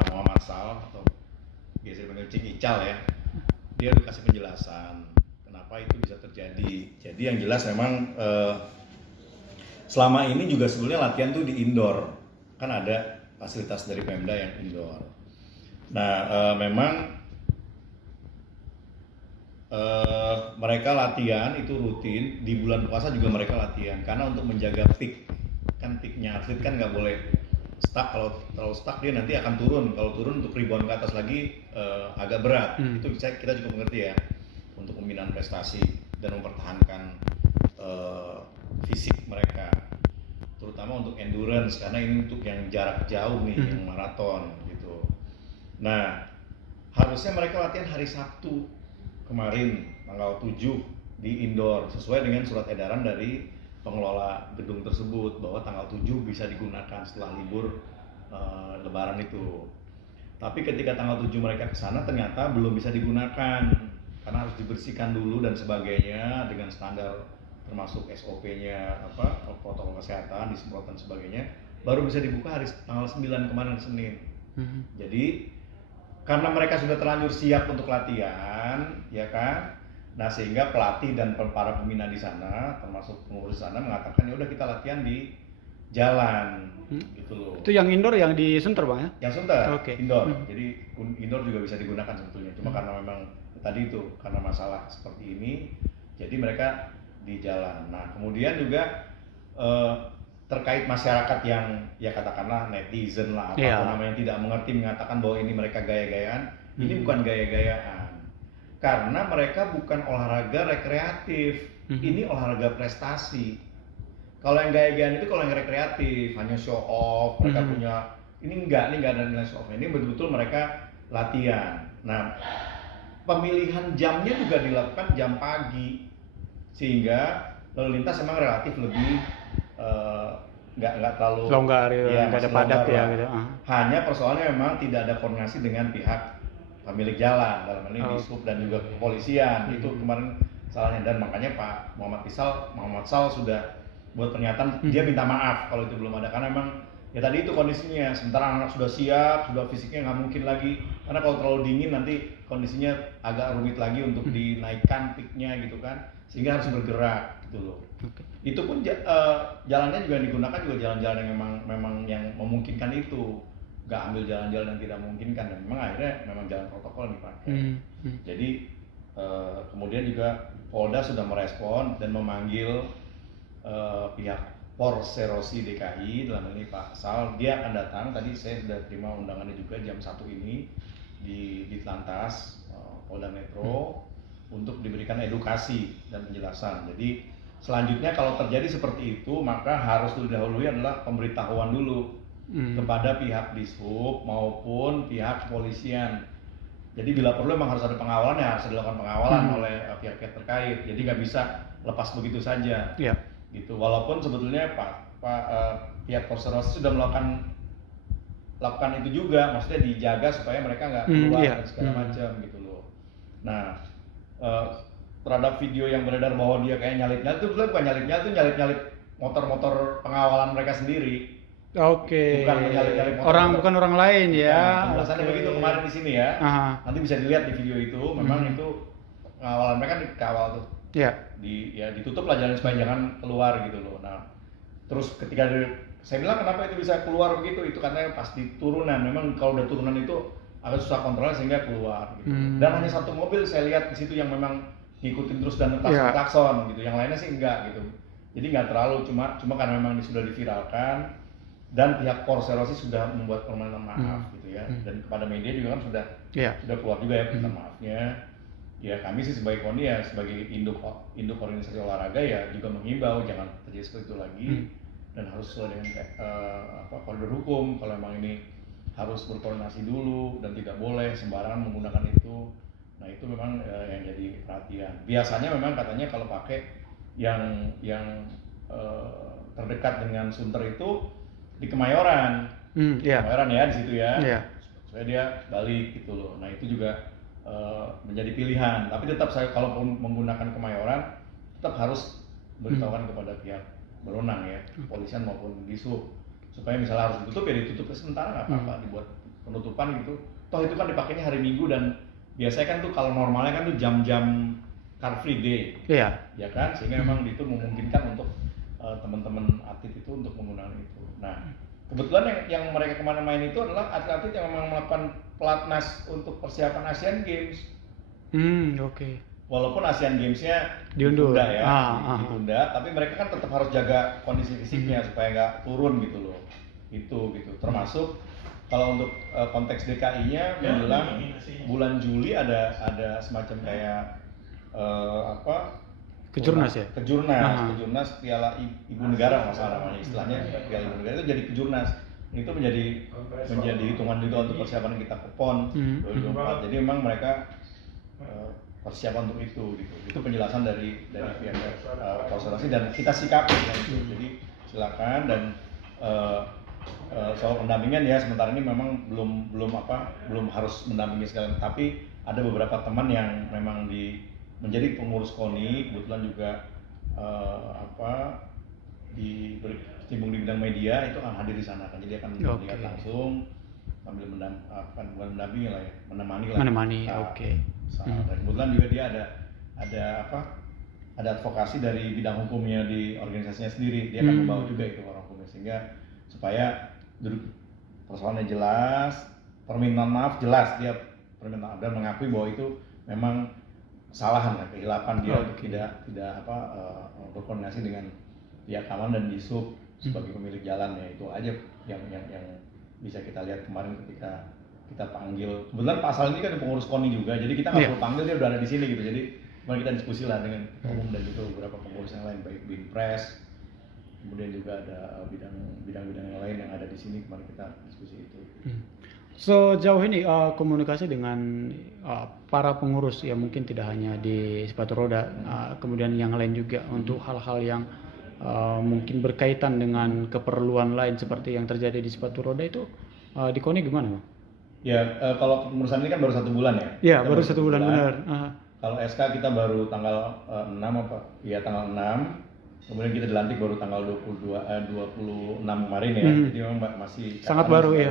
Pak Muhammad Sal atau biasa dipanggil Cik Ical ya. Dia udah kasih penjelasan kenapa itu bisa terjadi. Jadi yang jelas memang selama ini juga sebenarnya latihan tuh di indoor, kan ada fasilitas dari Pemda yang indoor. Nah memang mereka latihan itu rutin, di bulan puasa juga mereka latihan karena untuk menjaga peak, kan peaknya atlet kan nggak boleh stuck. Kalau terlalu stuck dia nanti akan turun, kalau turun untuk rebound ke atas lagi agak berat. Itu kita juga mengerti ya, untuk pembinaan prestasi dan mempertahankan fisik mereka, terutama untuk endurance karena ini untuk yang jarak jauh nih, yang maraton gitu. Nah harusnya mereka latihan hari Sabtu kemarin tanggal 7 di indoor sesuai dengan surat edaran dari pengelola gedung tersebut bahwa tanggal 7 bisa digunakan setelah libur lebaran itu. Tapi ketika tanggal 7 mereka ke sana ternyata belum bisa digunakan karena harus dibersihkan dulu dan sebagainya dengan standar termasuk SOP-nya protokol kesehatan, disemprot dan sebagainya, baru bisa dibuka hari tanggal 9 kemarin Senin. Jadi karena mereka sudah terlanjur siap untuk latihan, ya kan? Nah sehingga pelatih dan para pembina di sana, termasuk pengurus sana mengatakan ya udah kita latihan di jalan, gitu loh. Itu yang indoor, yang di Sunter bang ya? Yang Sunter, Okay. Indoor. Jadi indoor juga bisa digunakan sebetulnya. Cuma karena memang tadi itu karena masalah seperti ini, jadi mereka di jalan. Nah kemudian juga terkait masyarakat yang ya katakanlah netizen lah apapun namanya yang tidak mengerti mengatakan bahwa ini mereka gaya-gayaan, ini bukan gaya-gayaan karena mereka bukan olahraga rekreatif, ini olahraga prestasi. Kalau yang gaya-gayaan itu kalau yang rekreatif hanya show off, mereka punya ini enggak ada nilai show off, ini betul-betul mereka latihan. Nah pemilihan jamnya juga dilakukan jam pagi sehingga lalu lintas memang relatif lebih nggak terlalu longgar ya, nggak ada padat ya gitu. Hanya persoalannya memang tidak ada koordinasi dengan pihak pemilik jalan dalam hal ini Dishub dan juga kepolisian. Itu kemarin salahnya, dan makanya Pak Muhammad Sal sudah buat pernyataan dia minta maaf kalau itu belum ada karena memang ya tadi itu kondisinya sementara anak sudah siap, sudah fisiknya nggak mungkin lagi karena kalau terlalu dingin nanti kondisinya agak rumit lagi untuk dinaikkan peaknya gitu kan, sehingga harus bergerak gitu loh. Itu pun jalannya juga digunakan juga jalan-jalan yang memang yang memungkinkan itu, nggak ambil jalan-jalan yang tidak memungkinkan dan memang akhirnya memang jalan protokol yang dipakai. Jadi kemudian juga Polda sudah merespon dan memanggil pihak Porserosi DKI dalam ini Pak Sal, dia akan datang. Tadi saya sudah terima undangannya juga jam 1 ini di Ditlantas Polda Metro untuk diberikan edukasi dan penjelasan. Jadi selanjutnya kalau terjadi seperti itu maka harus didahului adalah pemberitahuan dulu kepada pihak Dishub maupun pihak kepolisian. Jadi bila perlu memang harus ada pengawalan, ya harus dilakukan pengawalan oleh pihak-pihak terkait. Jadi nggak bisa lepas begitu saja. Gitu. Walaupun sebetulnya pihak Porserosi sudah melakukan itu juga, maksudnya dijaga supaya mereka nggak keluar dan segala macam gitu loh. Nah terhadap video yang beredar bahwa dia kayak nyalip-nyalip itu bukan nyalip-nyalip motor-motor pengawalan mereka sendiri. Bukan menyalip-nyalip motor. Bukan orang lain ya. Penjelasannya begitu kemarin di sini ya. Nanti bisa dilihat di video itu, memang itu pengawalan mereka dikawal tuh. Ditutup lah jalan supaya jangan keluar gitu loh. Nah, terus ketika saya bilang kenapa itu bisa keluar begitu, itu karena pas di turunan, memang kalau udah turunan itu agak susah kontrol sehingga keluar gitu. Dan hanya satu mobil saya lihat di situ yang memang ngikutin terus dan klakson gitu, yang lainnya sih enggak gitu. Jadi nggak terlalu, cuma karena memang sudah diviralkan dan pihak Porserosi sudah membuat permohonan maaf gitu ya, dan kepada media juga kan sudah keluar juga ya permintaan maafnya. Ya kami sih sebagai KONI ya sebagai induk organisasi olahraga ya juga mengimbau jangan terjadi seperti itu lagi dan harus sesuai dengan koridor hukum. Kalau memang ini harus berkoordinasi dulu dan tidak boleh sembarangan menggunakan itu. Nah itu memang yang jadi perhatian. Biasanya memang katanya kalau pakai yang terdekat dengan Sunter itu di Kemayoran, Kemayoran ya di situ ya, supaya dia balik gitu loh. Nah itu juga menjadi pilihan, tapi tetap saya kalaupun menggunakan Kemayoran tetap harus beritahukan kepada pihak berwenang ya, kepolisian maupun Dishub, supaya misalnya harus ditutup ya ditutup sementara nggak apa-apa, dibuat penutupan gitu. Toh itu kan dipakainya hari Minggu dan biasanya kan tuh kalau normalnya kan tuh jam-jam car free day. Iya. Ya kan, sehingga memang itu memungkinkan untuk teman-teman atlet itu untuk menggunakan itu. Nah, kebetulan yang mereka kemana main itu adalah atlet-atlet yang memang melakukan pelatnas untuk persiapan Asian Games. Oke. Walaupun Asian Games-nya Diundur ditunda ya, ditunda, tapi mereka kan tetap harus jaga kondisi fisiknya supaya nggak turun gitu loh. Itu gitu. Termasuk kalau untuk konteks DKI-nya menjelang bulan Juli ada semacam kayak Kejurnas ya? Kejurnas Piala Ibu Negara nggak salah namanya istilahnya, Piala Ibu Negara itu jadi kejurnas. Itu menjadi hitungan juga untuk persiapan kita ke PON 2024. Jadi memang mereka persiapan untuk itu gitu. Itu penjelasan dari pihak konservasi dan kita sikapi ya, gitu. Jadi silakan dan soal pendampingan ya sementara ini memang belum harus mendampingi sekali, tapi ada beberapa teman yang memang menjadi pengurus KONI, kebetulan juga berkecimpung di bidang media itu akan hadir di sana kan, jadi akan melihat langsung sambil mendampingi lah ya, menemani. Dan kebetulan juga dia ada advokasi dari bidang hukumnya di organisasinya sendiri, dia akan membawa juga itu orang hukumnya sehingga supaya duduk persoalannya jelas, permintaan maaf jelas, dia permintaan dan mengakui bahwa itu memang kesalahan, kehilapan dia tidak berkoordinasi dengan pihak keamanan dan Disub sebagai pemilik jalan ya. Itu aja yang bisa kita lihat kemarin ketika kita panggil. Kebetulan Pak Sal ini kan pengurus KONI juga, jadi kita nggak perlu panggil, dia udah ada di sini gitu. Jadi kemarin kita diskusi lah dengan umum dan juga beberapa pengurus yang lain, baik Binpres, kemudian juga ada bidang-bidang yang lain yang ada di sini, kemarin kita diskusi itu. So jauh ini komunikasi dengan para pengurus ya, mungkin tidak hanya di sepatu roda, kemudian yang lain juga untuk hal-hal yang mungkin berkaitan dengan keperluan lain seperti yang terjadi di sepatu roda itu di KONI gimana, Bang? Ya kalau pengurusan ini kan baru 1 bulan ya? Iya, baru 1 bulan benar. Kalau SK kita baru tanggal 6 tanggal 6. Kemudian kita dilantik baru tanggal 26 kemarin ya. Jadi memang masih sangat baru ya.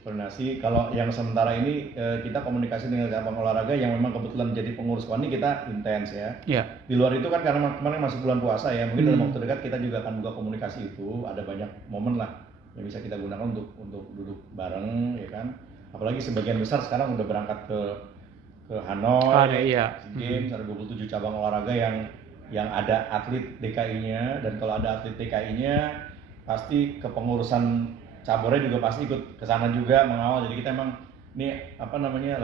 Koordinasi. Kalau yang sementara ini kita komunikasi dengan cabang olahraga yang memang kebetulan jadi pengurus KONI kita intens ya. Di luar itu kan karena kemarin masih bulan puasa ya, mungkin dalam waktu dekat kita juga akan buka komunikasi itu. Ada banyak momen lah yang bisa kita gunakan untuk duduk bareng ya kan. Apalagi sebagian besar sekarang udah berangkat ke Hanoi, Games, ada 27 cabang olahraga yang ada atlet DKI-nya, dan kalau ada atlet DKI-nya pasti kepengurusan cabornya juga pasti ikut ke sana juga mengawal. Jadi kita emang ini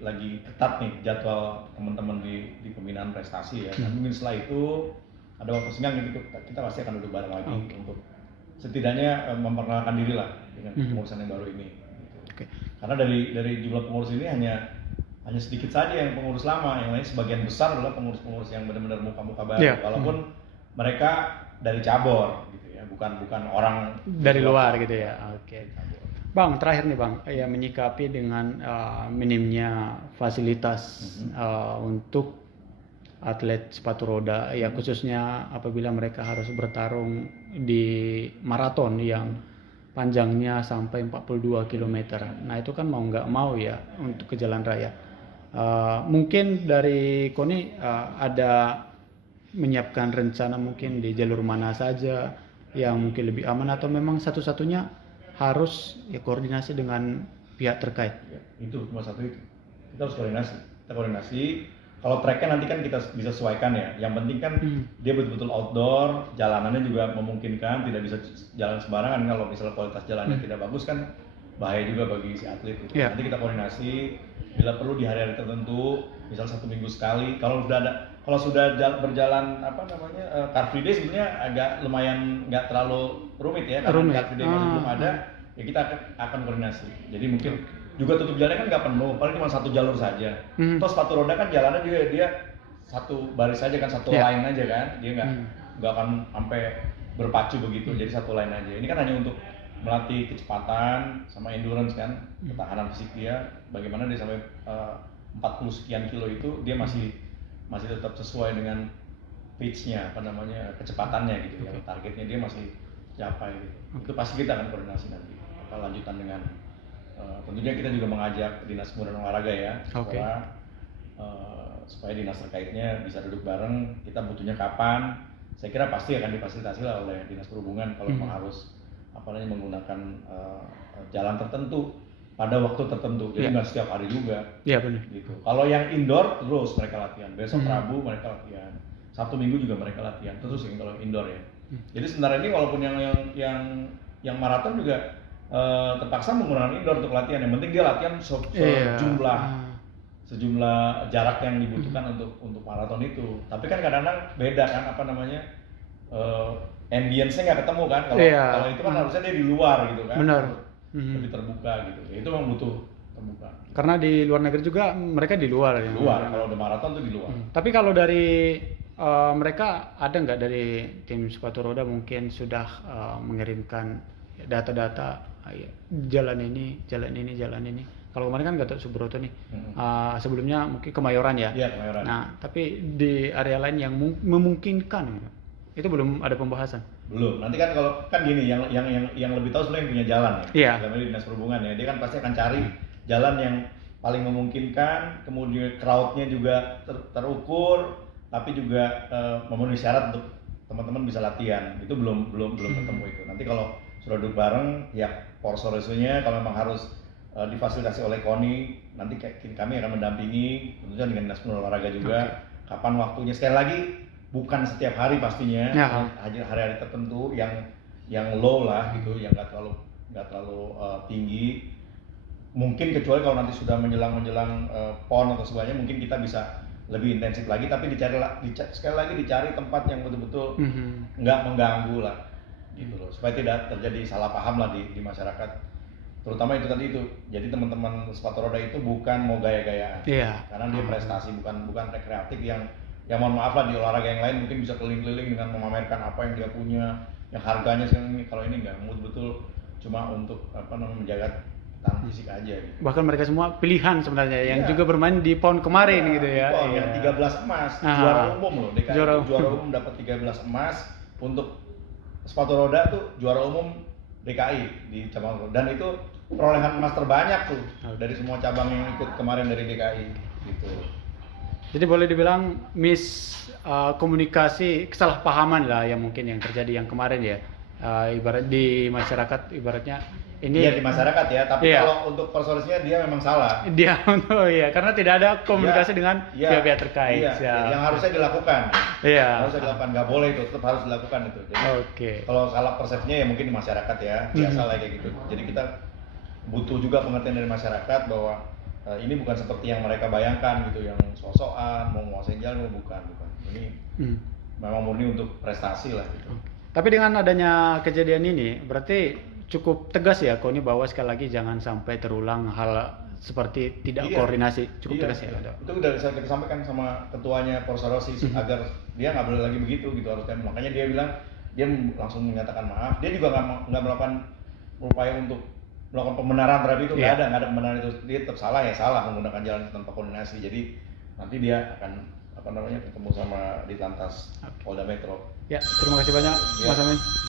lagi ketat nih jadwal teman-teman di pembinaan prestasi ya. Dan mungkin setelah itu ada waktu senggang kita pasti akan duduk bareng lagi untuk setidaknya memperkenalkan diri lah dengan pengurusan yang baru ini. Karena dari jumlah pengurus ini hanya sedikit saja yang pengurus lama, yang lain sebagian besar adalah pengurus-pengurus yang benar-benar muka-muka baru, walaupun mereka dari cabur gitu ya, bukan orang dari luar gitu ya. Bang, terakhir nih Bang, ya menyikapi dengan minimnya fasilitas untuk atlet sepatu roda ya, khususnya apabila mereka harus bertarung di maraton yang panjangnya sampai 42 km. Nah itu kan mau nggak mau ya untuk ke jalan raya. Mungkin dari KONI ada menyiapkan rencana mungkin di jalur mana saja yang mungkin lebih aman, atau memang satu-satunya harus ya koordinasi dengan pihak terkait? Ya, itu cuma satu itu. Kita harus koordinasi. Kalau tracknya nanti kan kita bisa sesuaikan ya. Yang penting kan dia betul-betul outdoor, jalanannya juga memungkinkan, tidak bisa jalan sembarangan. Kalau misalnya kualitas jalannya tidak bagus kan bahaya juga bagi si atlet gitu. Nanti kita koordinasi, bila perlu di hari-hari tertentu, misal 1 minggu sekali. Kalau sudah berjalan Car Free Day sebenarnya agak lumayan nggak terlalu rumit ya, karena Car Free Day masih belum ada, ya kita akan koordinasi. Jadi mungkin juga tutup jalannya kan nggak penuh, paling cuma 1 jalur saja. Terus sepatu roda kan jalannya juga dia 1 baris saja kan, 1 line aja kan, dia nggak akan sampai berpacu begitu, jadi 1 line aja. Ini kan hanya untuk melatih kecepatan sama endurance kan, ketahanan fisik dia, bagaimana dia sampai 40 sekian kilo itu dia masih tetap sesuai dengan pitch-nya, kecepatannya gitu ya, targetnya dia masih capai gitu. Itu pasti kita akan koordinasi nanti lanjutan dengan tentunya kita juga mengajak Dinas Pemuda dan Olahraga ya, Oke. supaya dinas terkaitnya bisa duduk bareng, kita butuhnya kapan. Saya kira pasti akan difasilitasi lah oleh Dinas Perhubungan kalau memang harus menggunakan jalan tertentu pada waktu tertentu, jadi nggak setiap hari juga. Iya benar. Gitu. Kalau yang indoor terus mereka latihan, besok Rabu mereka latihan, Sabtu Minggu juga mereka latihan, terus yang kalau indoor ya. Jadi sebenarnya ini walaupun yang maraton juga terpaksa menggunakan indoor untuk latihan, yang penting dia latihan sejumlah jarak yang dibutuhkan untuk maraton itu. Tapi kan kadang-kadang beda kan ambience-nya nggak ketemu kan, kalau itu kan harusnya dia di luar gitu kan. Benar. Lebih terbuka gitu. Ya, itu memang butuh terbuka. Karena di luar negeri juga mereka di luar ya. Kalau udah maraton tuh di luar. Tapi kalau dari mereka ada nggak dari tim sepatu roda mungkin sudah mengirimkan data-data jalan ini. Kalau kemarin kan Gatot Subroto nih, sebelumnya mungkin Kemayoran ya. Iya, Kemayoran. Nah, tapi di area lain yang memungkinkan itu belum ada pembahasan. Belum. Nanti kan kalau kan gini, yang lebih tahu sebenarnya yang punya jalan ya. Iya. Dalam Dinas Perhubungan ya, dia kan pasti akan cari jalan yang paling memungkinkan, kemudian crowd-nya juga terukur, tapi juga memenuhi syarat untuk teman-teman bisa latihan. Itu belum ketemu itu. Nanti kalau sudah duduk bareng, ya Porso Resunya kalau memang harus difasilitasi oleh KONI, nanti kami akan mendampingi, tentunya dengan Dinas Pemuda Olahraga juga. Kapan waktunya? Sekali lagi, bukan setiap hari pastinya, hari-hari tertentu yang low lah gitu, yang nggak terlalu tinggi. Mungkin kecuali kalau nanti sudah menjelang PON atau sebagainya, mungkin kita bisa lebih intensif lagi, tapi sekali lagi dicari tempat yang betul-betul nggak mengganggu lah, gitu loh, supaya tidak terjadi salah paham lah di masyarakat. Terutama itu tadi itu, jadi teman-teman sepatu roda itu bukan mau gaya-gayaan, karena dia prestasi, bukan rekreatif yang mohon maaf lah, di olahraga yang lain mungkin bisa keliling-keliling dengan memamerkan apa yang dia punya, yang harganya sekarang ini. Kalau ini enggak, betul cuma untuk menjaga tahan fisik aja gitu. Bahkan mereka semua pilihan sebenarnya yang juga bermain di PON kemarin gitu ya. PON yang 13 emas, juara umum loh, DKI juara umum dapat 13 emas. Untuk sepatu roda tuh juara umum DKI di cabang, dan itu perolehan emas terbanyak tuh dari semua cabang yang ikut kemarin dari DKI gitu. Jadi boleh dibilang komunikasi, kesalahpahaman lah yang mungkin yang terjadi yang kemarin ya, ibarat di masyarakat, ibaratnya ini di masyarakat ya, tapi kalau untuk persoalannya dia memang salah. Dia karena tidak ada komunikasi dengan pihak-pihak terkait. Yang harusnya dilakukan. Harusnya dilakukan, nggak boleh itu, tetap harus dilakukan itu. Jadi, kalau salah persepsinya ya mungkin di masyarakat ya, biasa lah kayak gitu. Jadi kita butuh juga pengertian dari masyarakat bahwa ini bukan seperti yang mereka bayangkan gitu, yang sok-sokan mau nguasain jalan, bukan. Ini memang murni untuk prestasi lah gitu. Tapi dengan adanya kejadian ini berarti cukup tegas ya KONI bahwa sekali lagi jangan sampai terulang hal seperti tidak koordinasi, cukup tegas ya. Itu udah kita sampaikan sama ketuanya Porso Rossi agar dia nggak boleh lagi begitu gitu harusnya. Makanya dia bilang, dia langsung menyatakan maaf. Dia juga nggak melakukan upaya untuk melakukan pembenaran terhadap itu, nggak ada pembenaran itu. Dia tetap salah menggunakan jalan tanpa koordinasi. Jadi nanti dia akan ketemu sama di Lantas Polda Metro. Ya, terima kasih banyak Mas Amin.